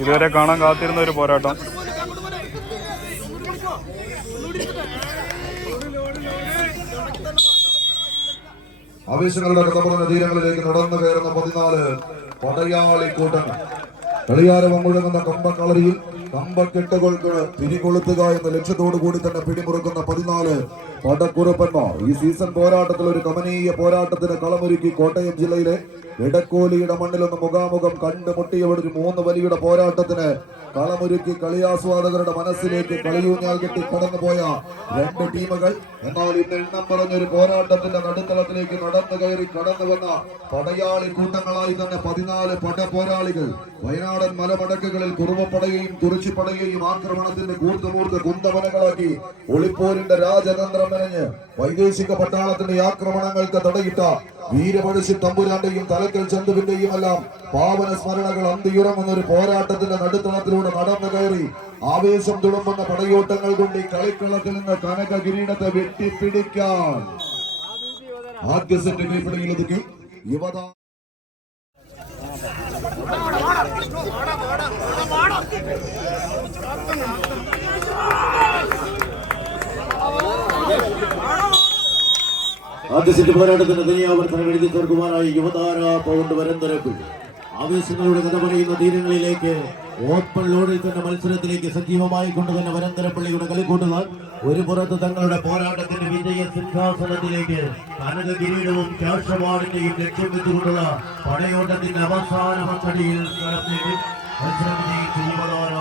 ഇതുവരെ കാണാൻ കാത്തിരുന്ന ഒരു പോരാട്ടം. ആവേശങ്ങളുടെ കഥപറഞ്ഞ തീരങ്ങളിലേക്ക് നടന്നു കയറുന്ന 14 പടയാളി കൂട്ടങ്ങൾ. കളിയാരവം മുഴങ്ങുന്ന കമ്പക്കളരിയിൽ കമ്പക്കെട്ടുകൾക്ക് തിരികൊളുത്തുക എന്ന ലക്ഷ്യത്തോടു കൂടി തന്നെ പിടിമുറുക്കുന്ന 14 പടക്കുറുപ്പന്മാർ ഈ സീസൺ പോരാട്ടത്തിൽ ഒരു കമനീയ പോരാട്ടത്തിന് കളമൊരുക്കി. കോട്ടയം ജില്ലയിലെ ഇടക്കോലിയുടെ മണ്ണിലൊന്ന് മുഖാമുഖം കണ്ടുമുട്ടിയവിടെ ഒരു 3 വലിയുടെ പോരാട്ടത്തിന് കളമൊരുക്കി. കളിയാസ്വാദകരുടെ മനസ്സിലേക്ക് കളിയൂഞ്ഞാൽ കെട്ടി കടന്നുപോയ 2 ടീമുകൾ. എന്നാൽ ഇന്ന് എണ്ണം പറഞ്ഞൊരു പോരാട്ടത്തിന്റെ നടുത്തളത്തിലേക്ക് നടന്നു കയറി കടന്നു വന്ന പടയാളി കൂട്ടങ്ങളായി തന്നെ 14 പട പോരാളികൾ. വയനാടൻ മലമടക്കുകളിൽ കുറുവപ്പടയെയും കുറിച്ചിപ്പടയെയും ആക്രമണത്തിന്റെ കൂർത്തുമൂർത്ത് കുന്തമനങ്ങളാക്കി ഒളിപ്പോരിന്റെ രാജതന്ത്രം മെനഞ്ഞ് വൈദേശിക പട്ടാളത്തിന്റെ ആക്രമണങ്ങൾക്ക് തടയിട്ട വീരപഴശ്ശി തമ്പുരാന്റെയും തലക്കൽ ചന്തുവിന്റെയും എല്ലാം പാവന സ്മരണകൾ അന്തിയുറങ്ങുന്ന ഒരു പോരാട്ടത്തിന്റെ നടുത്തളത്തിലൂടെ നടന്നു കയറി ആവേശം തുളുമ്പുന്ന പടയോട്ടങ്ങൾ കൊണ്ട് ഈ കളിക്കളത്തിൽ നിന്ന് കനക കിരീടത്തെ വെട്ടിപ്പിടിക്കാൻ ആദ്യ സെറ്റ് കൈപ്പിടിയിൽ ഒതുക്കി യുവത. ആദ്യ സെറ്റ് പോരാട്ടത്തിന് ദനിയാവർത്തനം എഴുതി തീർക്കുവാനായി യുവതാര പൗണ്ട് വരന്തരപ്പിൽ ആവേശങ്ങളുടെ നിലപറയുന്ന തീരങ്ങളിലേക്ക് ഓപ്പൺ ലോഡിൽ തന്നെ മത്സരത്തിലേക്ക് സജീവമായി കൊണ്ടുതന്നെ വരന്തരപ്പള്ളിയുടെ കളിക്കൂട്ടുകൾ ഒരു പുറത്ത് തങ്ങളുടെ പോരാട്ടത്തിന്റെ വിജയ സിംഹാസനത്തിലേക്ക് കനക കിരീടവും ക്യാഷ് അവാർഡിന്റെയും ലക്ഷ്യം വെച്ചുകൊണ്ടുള്ള പടയോട്ടത്തിന്റെ അവസാന പദ്ധതിയിൽ മത്സരം വിജയിച്ച യുവതാര